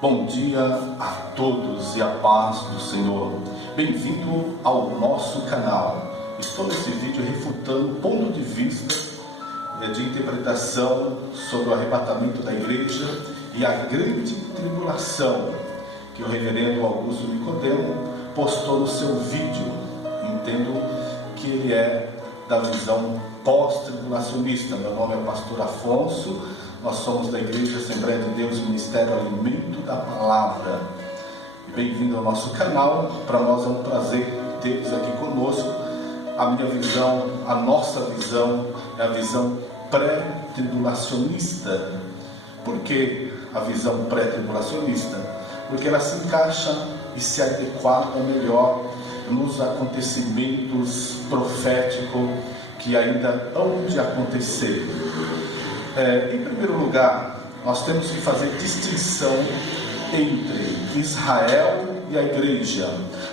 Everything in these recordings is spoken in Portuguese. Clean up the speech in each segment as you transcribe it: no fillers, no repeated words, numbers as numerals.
Bom dia a todos e a paz do Senhor. Bem-vindo ao nosso canal. Estou nesse vídeo refutando o ponto de vista de interpretação sobre o arrebatamento da igreja e a grande tribulação que o reverendo Augusto Nicodemo postou no seu vídeo. Entendo que ele é da visão pós-tribulacionista. Meu nome é o pastor Afonso. Nós somos da Igreja Assembleia de Deus, Ministério Alimento da Palavra. Bem-vindo ao nosso canal. Para nós é um prazer ter-vos aqui conosco. A minha visão, a nossa visão, é a visão pré-tribulacionista. Por que a visão pré-tribulacionista? Porque ela se encaixa e se adequa melhor nos acontecimentos proféticos que ainda hão de acontecer. Em primeiro lugar, nós temos que fazer distinção entre Israel e a igreja.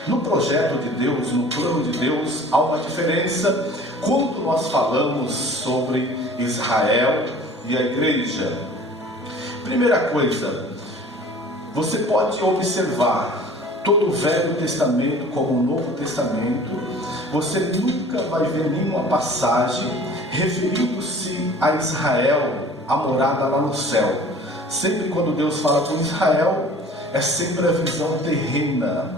No projeto de Deus, no plano de Deus, há uma diferença quando nós falamos sobre Israel e a igreja. Primeira coisa, você pode observar todo o Velho Testamento como o Novo Testamento, você nunca vai ver nenhuma passagem referindo-se a Israel, a morada lá no céu. Sempre quando Deus fala com Israel, é sempre a visão terrena.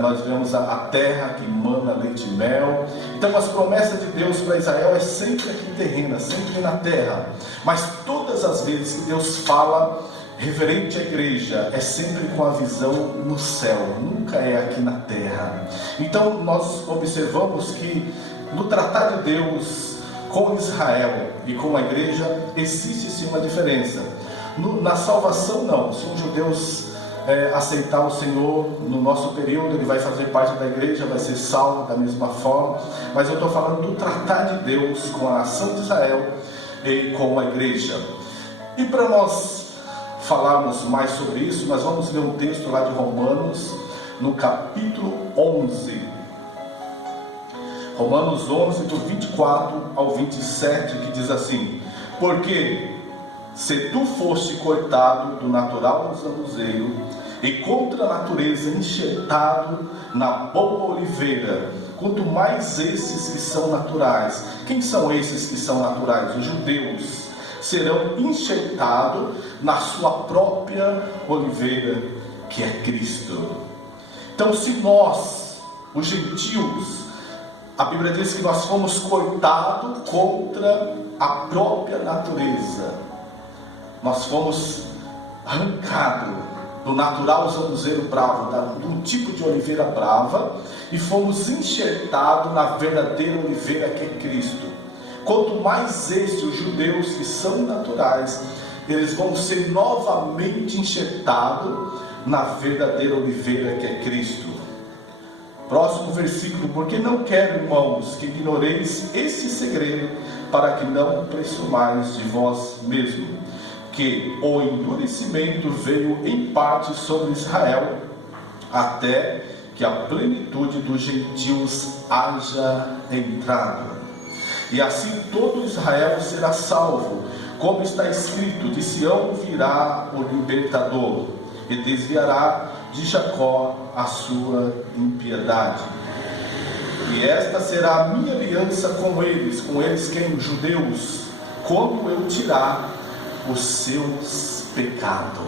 Nós vemos a terra que emana leite e mel. Então as promessas de Deus para Israel é sempre aqui terrena, sempre na terra. Mas todas as vezes que Deus fala referente à igreja, é sempre com a visão no céu, nunca é aqui na terra. Então nós observamos que no tratar de Deus com Israel e com a igreja, existe sim uma diferença. Na salvação não, se um judeu aceitar o Senhor no nosso período, ele vai fazer parte da igreja, vai ser salvo da mesma forma. Mas eu estou falando do tratar de Deus com a nação de Israel e com a igreja. E para nós falarmos mais sobre isso, nós vamos ler um texto lá de Romanos, no capítulo 11. Romanos 11, do 24 ao 27, que diz assim: porque se tu foste cortado do natural zanuzeiro e contra a natureza enxertado na boa oliveira, quanto mais esses que são naturais. Quem são esses que são naturais? Os judeus serão enxertados na sua própria oliveira, que é Cristo. Então, se nós, os gentios, a Bíblia diz que nós fomos cortados contra a própria natureza. Nós fomos arrancados do natural zanuzeiro bravo, do tipo de oliveira brava, e fomos enxertados na verdadeira oliveira que é Cristo. Quanto mais esses, os judeus que são naturais, eles vão ser novamente enxertados na verdadeira oliveira que é Cristo. Próximo versículo: porque não quero, irmãos, que ignoreis este segredo, para que não presumais de vós mesmos, que o endurecimento veio em parte sobre Israel, até que a plenitude dos gentios haja entrado. E assim todo Israel será salvo, como está escrito: de Sião virá o libertador, e desviará de Jacó a sua impiedade. E esta será a minha aliança com eles quem? Os judeus, quando eu tirar os seus pecados.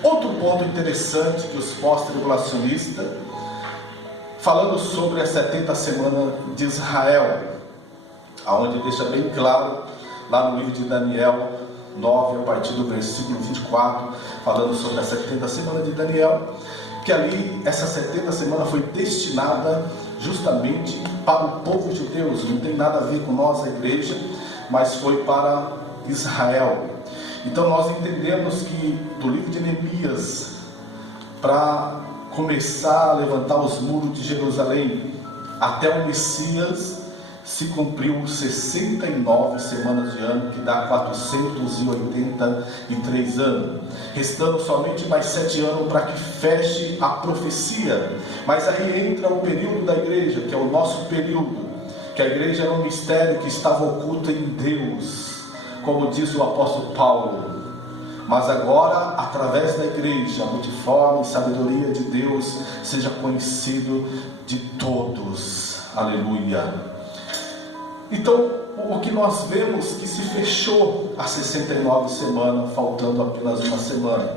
Outro ponto interessante que os pós-tribulacionistas, falando sobre as 70 semanas de Israel, aonde deixa bem claro, lá no livro de Daniel 9, a partir do versículo 24, falando sobre as 70 semanas de Daniel, que ali, essa 70 semanas foi destinada justamente para o povo judeu, não tem nada a ver com nós, a igreja, mas foi para Israel. Então nós entendemos que do livro de Neemias, para começar a levantar os muros de Jerusalém, até o Messias, se cumpriu 69 semanas de ano, que dá 483 anos, restando somente mais 7 anos para que feche a profecia. Mas aí entra o período da igreja, que é o nosso período, que a igreja era um mistério que estava oculto em Deus, como diz o apóstolo Paulo. mas agora, através da igreja, a multiforme sabedoria de Deus seja conhecido de todos. Aleluia. Então, o que nós vemos que se fechou a 69 semanas, faltando apenas uma semana,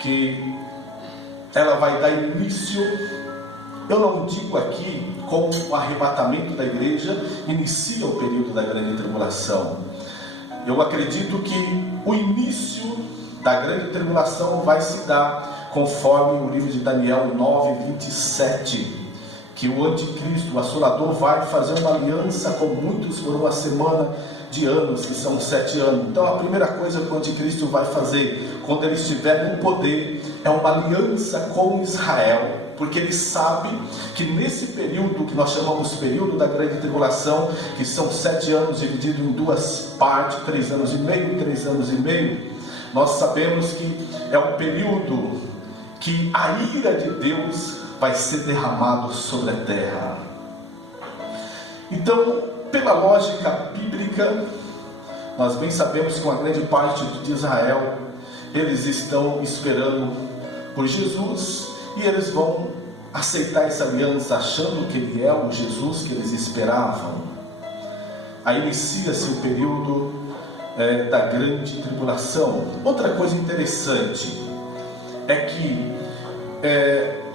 que ela vai dar início, eu não digo aqui como o arrebatamento da igreja inicia o período da grande tribulação. Eu acredito que o início da grande tribulação vai se dar conforme o livro de Daniel 9:27, que o anticristo, o assolador, vai fazer uma aliança com muitos por uma semana de anos, que são 7 anos. Então a primeira coisa que o anticristo vai fazer, quando ele estiver no poder, é uma aliança com Israel, porque ele sabe que nesse período, que nós chamamos de período da grande tribulação, que são 7 anos divididos em 2 partes, 3 anos e meio, 3 anos e meio, nós sabemos que é um período que a ira de Deus vai ser derramado sobre a terra. Então, pela lógica bíblica, nós bem sabemos que uma grande parte de Israel, eles estão esperando por Jesus, e eles vão aceitar essa aliança achando que ele é o Jesus que eles esperavam. Aí inicia-se o período da grande tribulação. Outra coisa interessante é que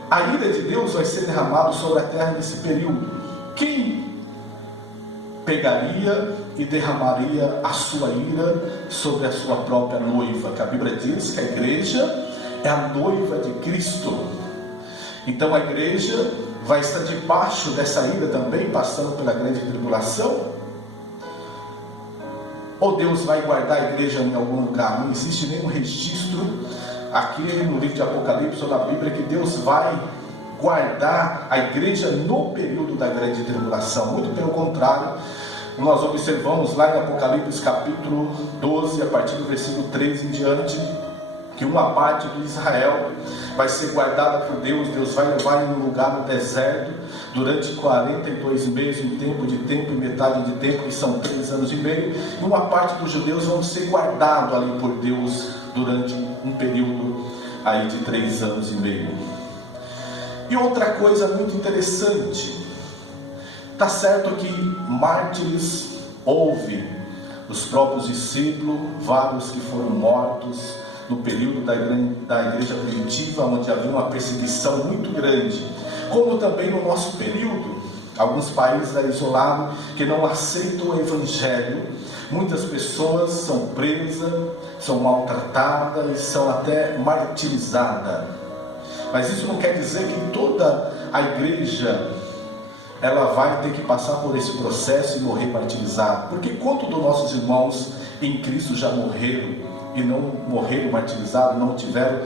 a ira de Deus vai ser derramada sobre a terra nesse período. Quem pegaria e derramaria a sua ira sobre a sua própria noiva? Que a Bíblia diz que a igreja é a noiva de Cristo. Então a igreja vai estar debaixo dessa ira também, passando pela grande tribulação? Ou Deus vai guardar a igreja em algum lugar? Não existe nenhum registro aqui no livro de Apocalipse ou na Bíblia que Deus vai guardar a igreja no período da grande tribulação. Muito pelo contrário, nós observamos lá em Apocalipse capítulo 12, a partir do versículo 13 em diante, que uma parte de Israel vai ser guardada por Deus. Deus vai levar em um lugar no deserto durante 42 meses, um tempo de tempo e metade de tempo, que são 3 anos e meio, e uma parte dos judeus vão ser guardados ali por Deus durante um período aí de 3 anos e meio. E outra coisa muito interessante, está certo que mártires houve, os próprios discípulos, vários que foram mortos no período da igreja primitiva, onde havia uma perseguição muito grande, como também no nosso período, alguns países isolados que não aceitam o evangelho, muitas pessoas são presas, são maltratadas, são até martirizadas. Mas isso não quer dizer que toda a igreja ela vai ter que passar por esse processo e morrer martirizado, porque quantos dos nossos irmãos em Cristo já morreram e não morreram martirizados, não tiveram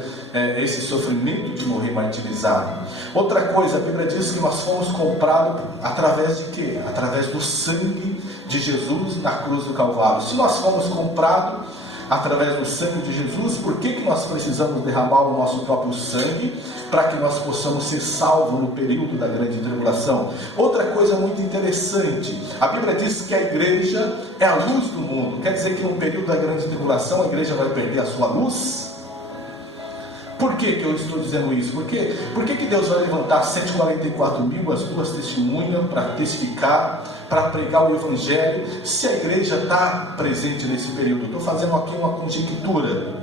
esse sofrimento de morrer martirizado? Outra coisa, a Bíblia diz que nós fomos comprados através de quê? Através do sangue de Jesus na cruz do Calvário. Se nós fomos comprados através do sangue de Jesus, por que nós precisamos derramar o nosso próprio sangue para que nós possamos ser salvos no período da grande tribulação? Outra coisa muito interessante, a Bíblia diz que a igreja é a luz do mundo. Quer dizer que no período da grande tribulação a igreja vai perder a sua luz? Por que eu estou dizendo isso? Por que Deus vai levantar 144 mil, as 2 testemunhas, para testificar, para pregar o evangelho, se a igreja está presente nesse período? Estou fazendo aqui uma conjectura.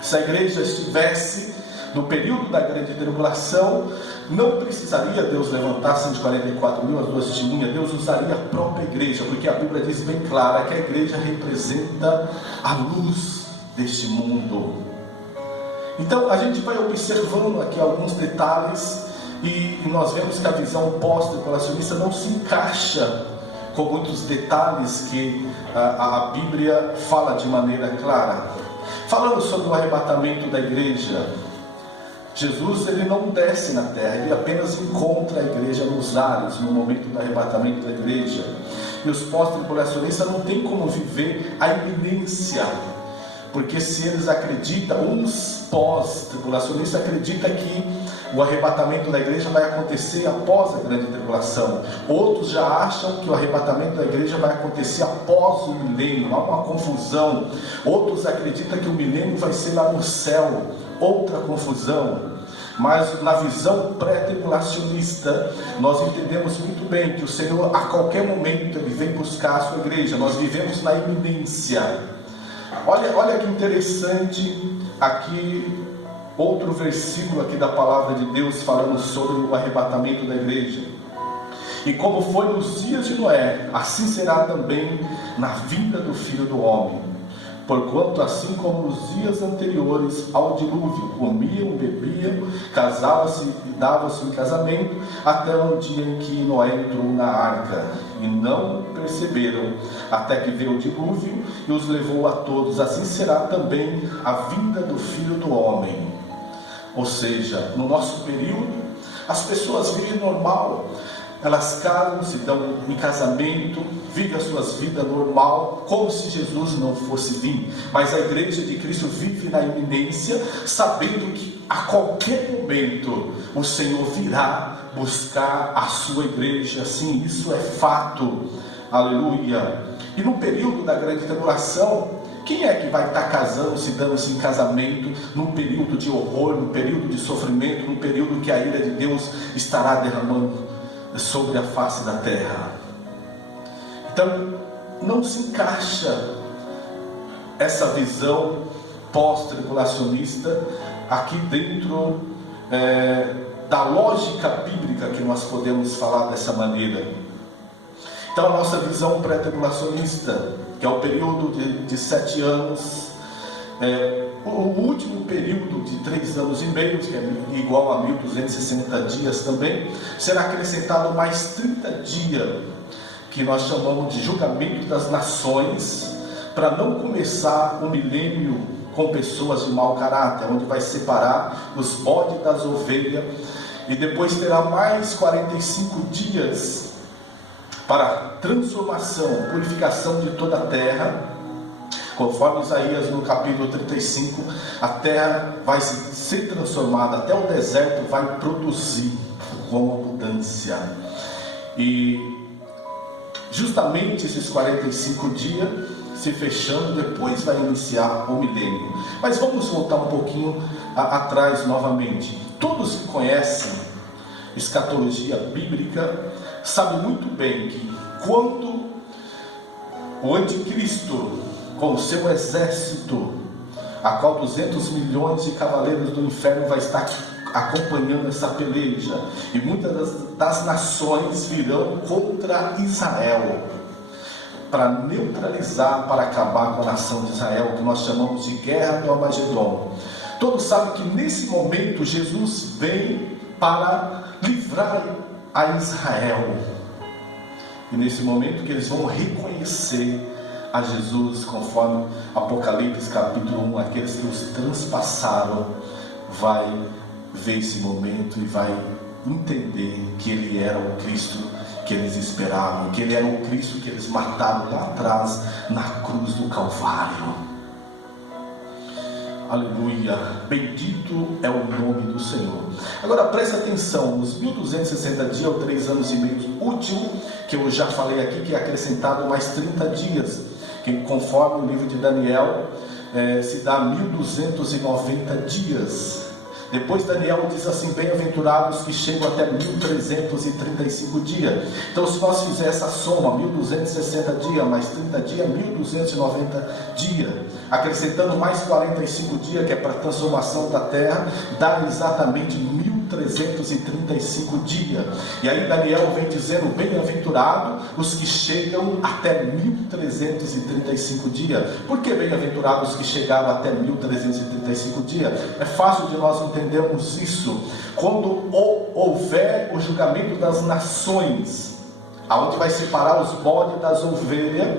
Se a igreja estivesse no período da grande tribulação, não precisaria Deus levantar 144 mil, as 2 testemunhas. Deus usaria a própria igreja, porque a Bíblia diz bem clara que a igreja representa a luz deste mundo. Então a gente vai observando aqui alguns detalhes, e nós vemos que a visão pós-tribulacionista não se encaixa com muitos detalhes que a Bíblia fala de maneira clara. Falando sobre o arrebatamento da igreja, Jesus ele não desce na terra, ele apenas encontra a igreja nos ares, no momento do arrebatamento da igreja. E os pós-tribulacionistas não têm como viver a iminência, porque se eles acreditam, uns pós-tribulacionistas acreditam que o arrebatamento da igreja vai acontecer após a grande tribulação. Outros já acham que o arrebatamento da igreja vai acontecer após o milênio. Há uma confusão. Outros acreditam que o milênio vai ser lá no céu. Outra confusão. Mas na visão pré-tribulacionista, nós entendemos muito bem que o Senhor, a qualquer momento, Ele vem buscar a sua igreja. Nós vivemos na iminência. Olha que interessante aqui, outro versículo aqui da palavra de Deus, falando sobre o arrebatamento da igreja. E como foi nos dias de Noé, assim será também na vinda do Filho do Homem. Porquanto assim como nos dias anteriores ao dilúvio, comiam, bebiam, casavam-se e davam-se em casamento, até um dia em que Noé entrou na arca, e não perceberam, até que veio o dilúvio e os levou a todos. Assim será também a vinda do Filho do Homem. Ou seja, no nosso período, as pessoas vivem normal. Elas casam, se dão em casamento, vivem as suas vidas normal, como se Jesus não fosse vir. Mas a igreja de Cristo vive na iminência, sabendo que a qualquer momento o Senhor virá buscar a sua igreja. Sim, isso é fato. Aleluia. E no período da grande tribulação, quem é que vai estar casando, se dando-se em casamento, num período de horror, num período de sofrimento, num período que a ira de Deus estará derramando sobre a face da terra? Então, não se encaixa essa visão pós-tribulacionista aqui dentro da lógica bíblica, que nós podemos falar dessa maneira. Então, a nossa visão pré-tribulacionista, que é o período de 7 anos, o último período de 3 anos e meio, que é igual a 1260 dias também, será acrescentado mais 30 dias, que nós chamamos de julgamento das nações, para não começar um milênio com pessoas de mau caráter, onde vai separar os bodes das ovelhas, e depois terá mais 45 dias para transformação, purificação de toda a terra. Conforme Isaías no capítulo 35, a terra vai ser transformada, até o deserto vai produzir com abundância. E justamente esses 45 dias se fechando, depois vai iniciar o milênio. Mas vamos voltar um pouquinho atrás novamente. Todos que conhecem escatologia bíblica sabem muito bem que quando o anticristo, com o seu exército, a qual 200 milhões de cavaleiros do inferno vai estar acompanhando essa peleja, e muitas das nações virão contra Israel, para neutralizar, para acabar com a nação de Israel, que nós chamamos de Guerra do Armagedon. Todos sabem que nesse momento Jesus vem para livrar a Israel, e nesse momento que eles vão reconhecer a Jesus, conforme Apocalipse capítulo 1, aqueles que os transpassaram, vai ver esse momento e vai entender que Ele era o Cristo que eles esperavam, que Ele era o Cristo que eles mataram lá atrás, na cruz do Calvário. Aleluia, bendito é o nome do Senhor. Agora preste atenção, os 1260 dias, ou 3 anos e meio útil, que eu já falei aqui, que é acrescentado mais 30 dias, que conforme o livro de Daniel, se dá 1290 dias. Depois Daniel diz assim: bem-aventurados que chegam até 1335 dias. Então, se nós fizermos essa soma, 1260 dias mais 30 dias, 1290 dias, acrescentando mais 45 dias, que é para a transformação da terra, dá exatamente 1335 dias. E aí Daniel vem dizendo: bem-aventurado os que chegam até 1335 dias. Por que bem-aventurados os que chegaram até 1335 dias? É fácil de nós entendermos isso. Quando houver o julgamento das nações, aonde vai separar os bodes das ovelhas,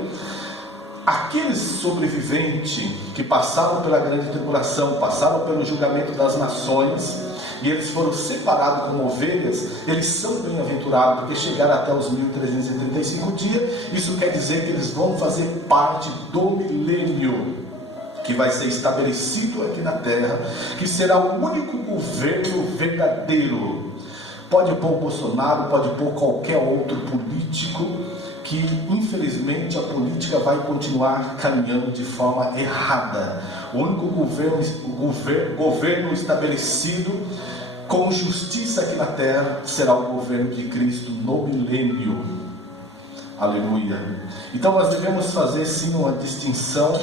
aqueles sobreviventes que passaram pela grande tribulação, passaram pelo julgamento das nações, e eles foram separados como ovelhas, eles são bem-aventurados, porque chegaram até os 1335 dias. Isso quer dizer que eles vão fazer parte do milênio, que que vai ser estabelecido aqui na terra, que será o único governo verdadeiro. Pode pôr Bolsonaro, pode pôr qualquer outro político, que infelizmente a política vai continuar caminhando de forma errada. O único governo estabelecido com justiça aqui na terra será o governo de Cristo no milênio. Aleluia. Então nós devemos fazer sim uma distinção